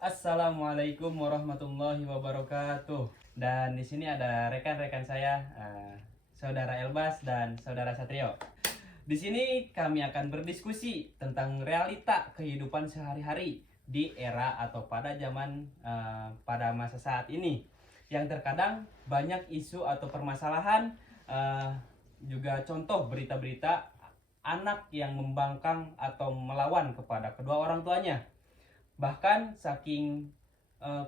Assalamualaikum warahmatullahi wabarakatuh. Dan di sini ada rekan-rekan saya, saudara Elbas dan saudara Satrio. Di sini kami akan berdiskusi tentang realita kehidupan sehari-hari di era atau pada zaman pada masa saat ini, yang terkadang banyak isu atau permasalahan, juga contoh berita-berita anak yang membangkang atau melawan kepada kedua orang tuanya. Bahkan saking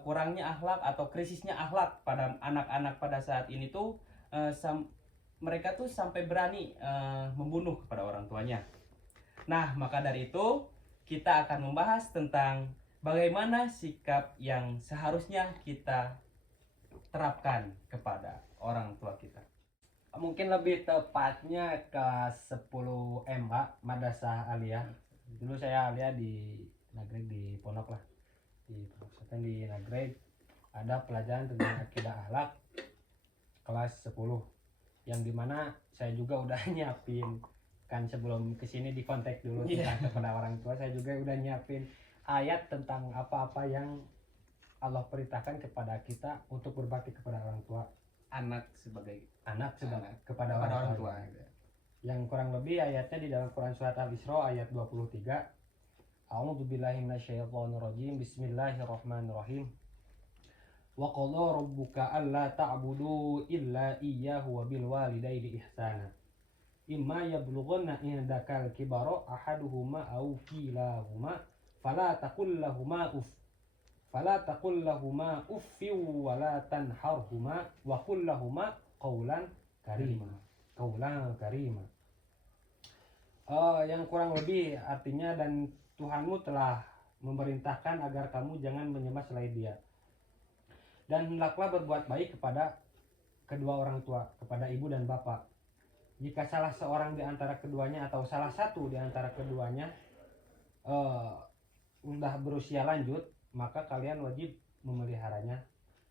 kurangnya akhlak atau krisisnya akhlak pada anak-anak pada saat ini tuh, mereka tuh sampai berani membunuh kepada orang tuanya. Nah, maka dari itu kita akan membahas tentang bagaimana sikap yang seharusnya kita terapkan kepada orang tua kita. Mungkin lebih tepatnya kelas 10 MA Madrasah Aliyah. Dulu saya Aliyah di Nagreg, di pondok lah, di pesantren di Nagreg. Ada pelajaran tentang akidah akhlak kelas 10, yang dimana saya juga udah nyiapin kan sebelum kesini di kontak dulu tentang kepada orang tua. Saya juga udah nyiapin ayat tentang apa-apa yang Allah perintahkan kepada kita untuk berbakti kepada orang tua, Anak sebagai kepada orang tua. Yang kurang lebih ayatnya di dalam Quran surat Al-Isra ayat 23. A'udzubillahi minasyaitonirrajim. Bismillahirrahmanirrahim. Wa qala rabbuka alla ta'budu illa iyyahu wa bil walidaini ihsana. Imma yablughanna indakal kibara ahaduhuma aw kilahuma fala taqul lahuma uffin wa la tanharhuma wa qul lahuma qawlan karima. Yang kurang lebih artinya, dan Tuhanmu telah memerintahkan agar kamu jangan menyembah selain Dia, dan hendaklah berbuat baik kepada kedua orang tua, kepada ibu dan bapak. Jika salah seorang di antara keduanya atau salah satu di antara keduanya sudah berusia lanjut, maka kalian wajib memeliharanya.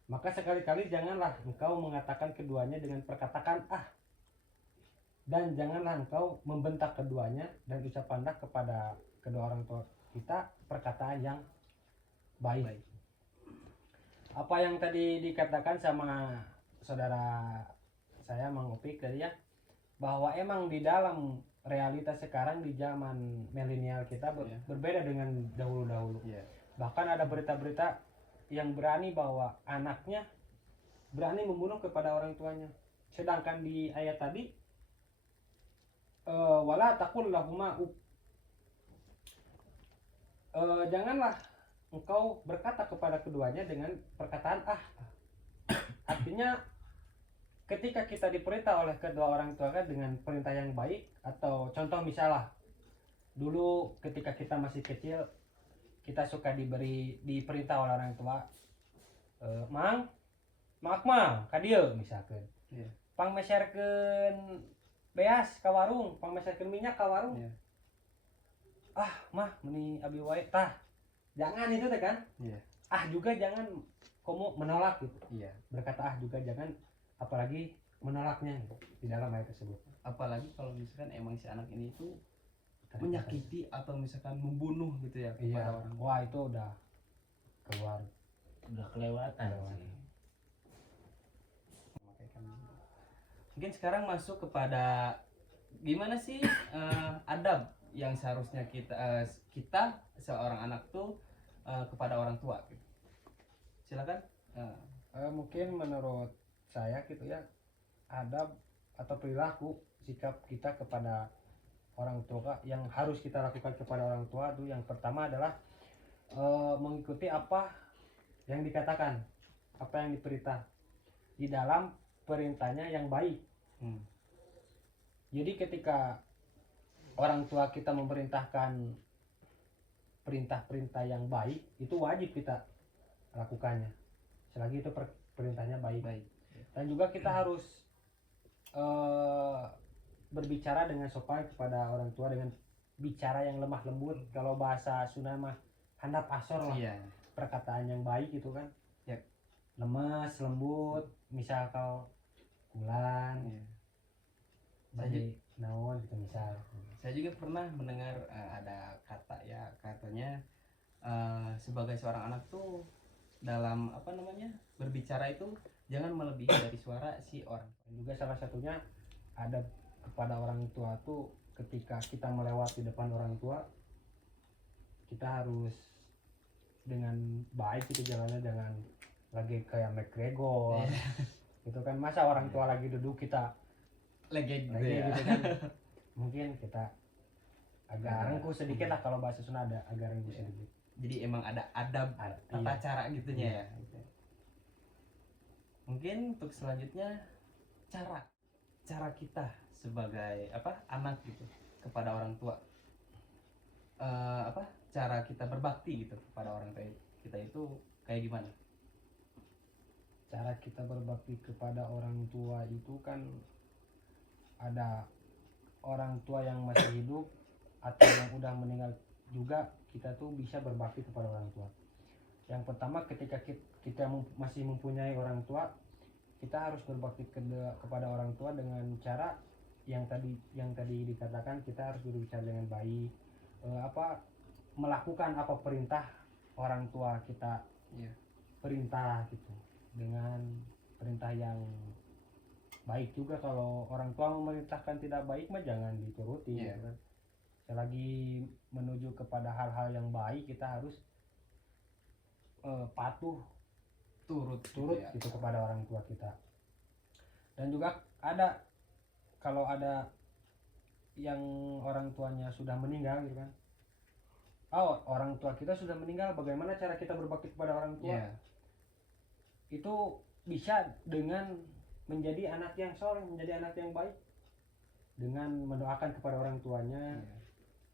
Maka sekali-kali janganlah engkau mengatakan keduanya dengan perkataan dan janganlah engkau membentak keduanya, dan ucapanlah kepada kedua orang tua kita perkataan yang baik. Apa yang tadi dikatakan sama saudara saya Mang Opik tadi ya, bahwa emang di dalam realitas sekarang di zaman milenial kita berbeda dengan dahulu-dahulu. Bahkan ada berita-berita yang berani bahwa anaknya berani membunuh kepada orang tuanya. Sedangkan di ayat tadi wala taqul lahuma janganlah engkau berkata kepada keduanya dengan perkataan Artinya ketika kita diperintah oleh kedua orang tua kan dengan perintah yang baik, atau contoh misalnya dulu ketika kita masih kecil kita suka diperintah oleh orang tua, mang kadieu misalkan, pang meserkeun beas ka warung, pang meserkeun minyak ka warung. Mah meni abi wae tah, jangan itu teh kan. Juga jangan kamu menolak gitu. Berkata juga jangan, apalagi menolaknya gitu, di dalam ayat tersebut. Apalagi kalau misalkan emang si anak ini itu menyakiti atau misalkan membunuh gitu ya kepada orang. Wah, itu udah keluar, udah kelewatan sih. Mungkin sekarang masuk kepada gimana sih adab yang seharusnya kita seorang anak tuh kepada orang tua gitu. Silakan. Mungkin menurut saya gitu ya, adab atau perilaku sikap kita kepada orang tua yang harus kita lakukan kepada orang tua itu, yang pertama adalah mengikuti apa yang dikatakan, apa yang diperintah di dalam perintahnya yang baik. Jadi ketika orang tua kita memerintahkan perintah-perintah yang baik, itu wajib kita lakukannya selagi itu perintahnya baik. Dan juga kita harus berbicara dengan sopan kepada orang tua dengan bicara yang lemah lembut. Kalau bahasa Sunda mah handap asor lah. Perkataan yang baik itu kan lemas lembut, misal kau bulan naon gitu misal. Saya juga pernah mendengar ada katanya sebagai seorang anak tuh dalam apa namanya berbicara itu jangan melebihi dari suara si orang. Dan juga salah satunya ada kepada orang tua tuh ketika kita melewati depan orang tua kita harus dengan baik gitu jalannya, jangan lagi kayak McGregor gitu kan. Masa orang tua lagi duduk kita Lagi gitu lagi ya. gitu kan. Mungkin kita agak rengkuh sedikit lah, kalau bahasa Sunda ada agak rengkuh sedikit. Jadi emang ada adab tata Iya. cara gitunya ya. Mungkin untuk selanjutnya cara kita sebagai apa anak gitu kepada orang tua, apa cara kita berbakti gitu kepada orang tua kita itu kayak gimana? Cara kita berbakti kepada orang tua itu kan ada orang tua yang masih hidup atau yang udah meninggal juga, kita tuh bisa berbakti kepada orang tua. Yang pertama, ketika kita masih mempunyai orang tua, kita harus berbakti kepada orang tua dengan cara yang tadi dikatakan. Kita harus berbicara dengan baik, melakukan apa perintah orang tua kita perintah gitu, dengan perintah yang baik juga. Kalau orang tua memerintahkan tidak baik mah jangan dituruti gitu kan. Selagi menuju kepada hal-hal yang baik, kita harus patuh turut gitu kepada orang tua kita. Dan juga kalau ada yang orang tuanya sudah meninggal gitu kan, orang tua kita sudah meninggal, bagaimana cara kita berbakti kepada orang tua? Itu bisa dengan menjadi anak yang soleh, menjadi anak yang baik, dengan mendoakan kepada orang tuanya,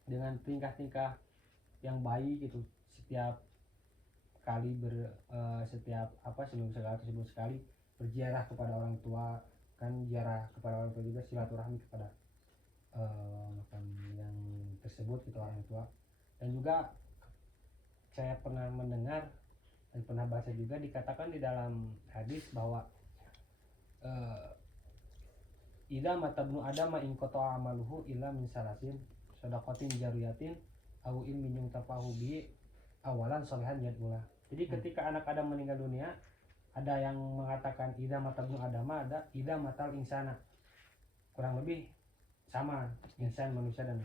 dengan tingkah-tingkah yang baik gitu. Setiap kali setiap seminggu sekali atau sebulan sekali berziarah kepada orang tua, kan ziarah kepada orang tua juga silaturahmi kepada yang tersebut gitu, orang tua. Dan juga saya pernah mendengar dan pernah baca juga, dikatakan di dalam hadis bahwa idza matabnu adama in qata'a amaluhu illa min salasin shadaqatin jariyatin aw ilmin yuntafahu bi awalan sholihan yad'ula. Jadi ketika anak Adam meninggal dunia, ada yang mengatakan idza matabnu adama, ada idza matal insana. Kurang lebih sama, insan manusia, dan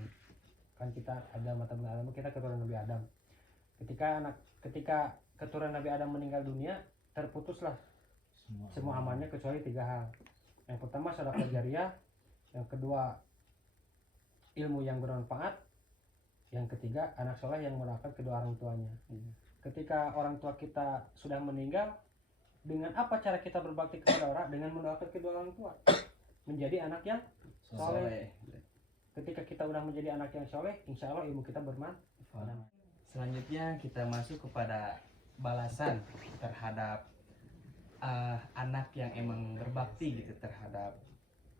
kan kita ada matabnu Adam, kita keturunan Nabi Adam. Ketika keturunan Nabi Adam meninggal dunia, terputuslah semua amalnya kecuali 3 hal. Yang pertama sedekah jariyah, yang kedua ilmu yang bermanfaat, yang ketiga anak soleh yang mendoakan kedua orang tuanya. Ketika orang tua kita sudah meninggal, dengan apa cara kita berbakti kepada orang? Dengan mendoakan kedua orang tua menjadi anak yang soleh. Ketika kita udah menjadi anak yang soleh, insya Allah ilmu kita bermanfaat. Selanjutnya kita masuk kepada balasan terhadap anak yang emang berbakti gitu terhadap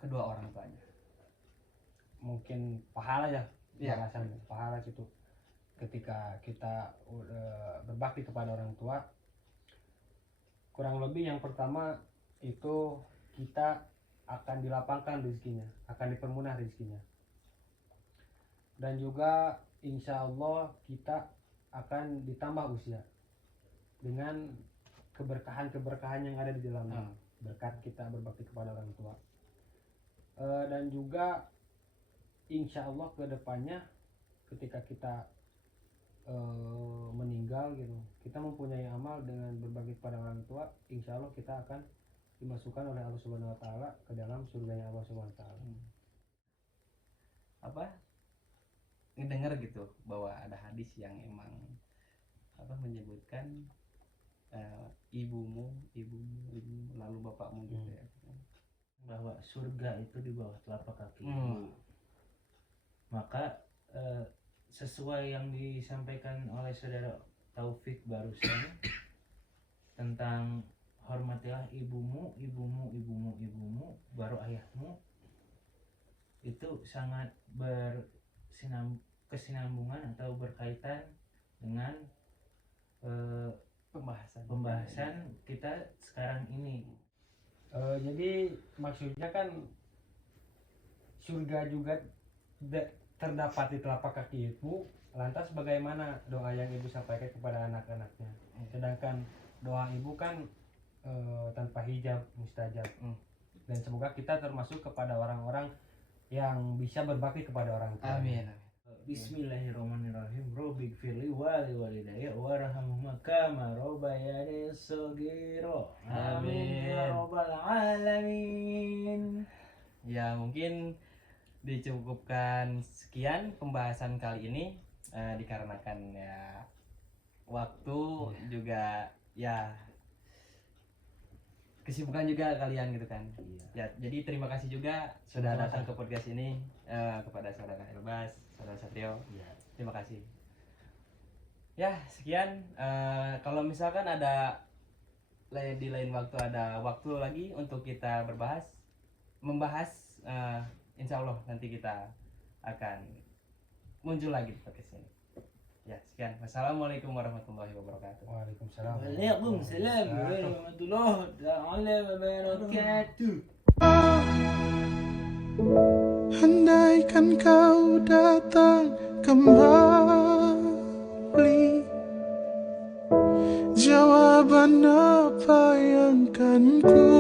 kedua orang tuanya. Mungkin pahala ya, balasan pahala gitu. Ketika kita berbakti kepada orang tua, kurang lebih yang pertama itu kita akan dilapangkan rezekinya, akan dipermudah rezekinya. Dan juga insya Allah kita akan ditambah usia dengan keberkahan-keberkahan yang ada di dalamnya, berkat kita berbakti kepada orang tua. Dan juga insya Allah ke depannya ketika kita meninggal gitu, kita mempunyai amal dengan berbakti kepada orang tua, insya Allah kita akan dimasukkan oleh Allah Subhanahu Wa Taala ke dalam surganya Allah Subhanahu Wa Taala. Ngedenger gitu bahwa ada hadis yang emang menyebutkan ibumu lalu bapakmu gitu ya, bahwa surga itu di bawah telapak kaki ibu. Maka sesuai yang disampaikan oleh saudara Taufik barusan tentang hormatilah ibumu baru ayahmu, itu sangat kesinambungan atau berkaitan dengan pembahasan kita sekarang ini. Jadi maksudnya kan surga juga terdapat di telapak kaki ibu, Lantas bagaimana doa yang ibu sampaikan kepada anak-anaknya? Sedangkan doa ibu kan tanpa hijab, mustajab. Dan semoga kita termasuk kepada orang-orang yang bisa berbakti kepada orang tua. Amin. Bismillahirrahmanirrahim. Robbi firli wali walidayya warhamhuma kama rabbayani shaghira. Amin ya rabbal alamin. Ya, mungkin dicukupkan sekian pembahasan kali ini, dikarenakan ya waktu juga ya kesibukan juga kalian gitu kan. Ya, jadi terima kasih juga sudah datang ke podcast ini, kepada saudara Elbas, saudara Satrio. Terima kasih. Ya, sekian. Kalau misalkan ada di lain waktu, ada waktu lagi untuk kita membahas, insya Allah nanti kita akan muncul lagi di podcast ini. Ya, sekian. Wassalamualaikum warahmatullahi wabarakatuh. Waalaikumsalam. Waalaikumsalam warahmatullahi ta'ala wabarakatuh. Andaikan kau datang kembali, jawaban apa yang kan ku